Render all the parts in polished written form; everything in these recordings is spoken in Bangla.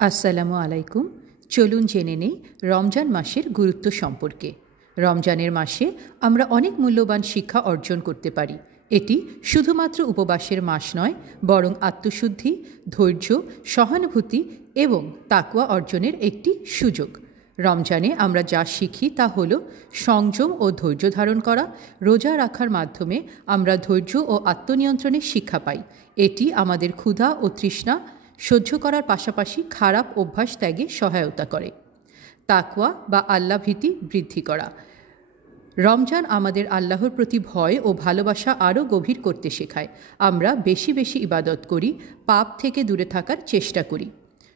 আসসালামু আলাইকুম। চলুন জেনে নেই রমজান মাসের গুরুত্ব সম্পর্কে। রমজানের মাসে আমরা অনেক মূল্যবান শিক্ষা অর্জন করতে পারি। এটি শুধুমাত্র উপবাসের মাস নয়, বরং আত্মশুদ্ধি, ধৈর্য, সহানুভূতি এবং তাকওয়া অর্জনের একটি সুযোগ। রমজানে আমরা যা শিখি তা হল সংযম ও ধৈর্য ধারণ করা। রোজা রাখার মাধ্যমে আমরা ধৈর্য ও আত্মনিয়ন্ত্রণের শিক্ষা পাই। এটি আমাদের ক্ষুধা ও তৃষ্ণা সহ্য করার পাশাপাশি খারাপ অভ্যাস ত্যাগে সহায়তা করে। তাকওয়া বা আল্লাহ ভীতি বৃদ্ধি করা। রমজান আমাদের আল্লাহর প্রতি ভয় ও ভালোবাসা আরও গভীর করতে শেখায়। আমরা বেশি বেশি ইবাদত করি, পাপ থেকে দূরে থাকার চেষ্টা করি।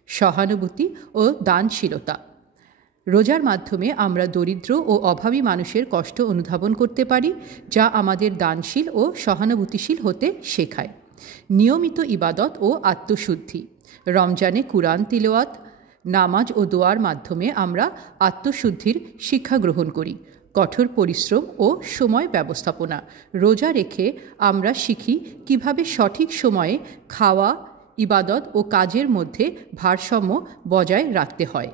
সহানুভূতি ও দানশীলতা। রোজার মাধ্যমে আমরা দরিদ্র ও অভাবী মানুষের কষ্ট অনুধাবন করতে পারি, যা আমাদের দানশীল ও সহানুভূতিশীল হতে শেখায়। নিয়মিত ইবাদত ও আত্মশুদ্ধি। রমজানে কুরআন তিলাওয়াত, নামাজ ও দোয়ার মাধ্যমে আমরা আত্মশুদ্ধির শিক্ষা গ্রহণ করি। কঠোর পরিশ্রম ও সময় ব্যবস্থাপনা। রোজা রেখে আমরা শিখি কিভাবে সঠিক সময়ে খাওয়া, ইবাদত ও কাজের মধ্যে ভারসাম্য বজায় রাখতে হয়।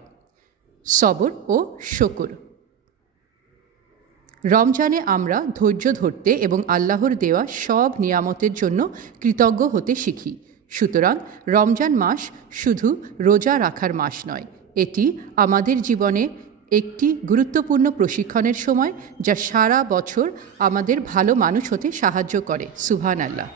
সবর ও শুকর। রমজানে আমরা ধৈর্য ধরতে এবং আল্লাহর দেওয়া সব নিয়ামতের জন্য কৃতজ্ঞ হতে শিখি। সুতরাং রমজান মাস শুধু রোজা রাখার মাস নয়, এটি আমাদের জীবনে একটি গুরুত্বপূর্ণ প্রশিক্ষণের সময়, যা সারা বছর আমাদের ভালো মানুষ হতে সাহায্য করে। সুবহানাল্লাহ।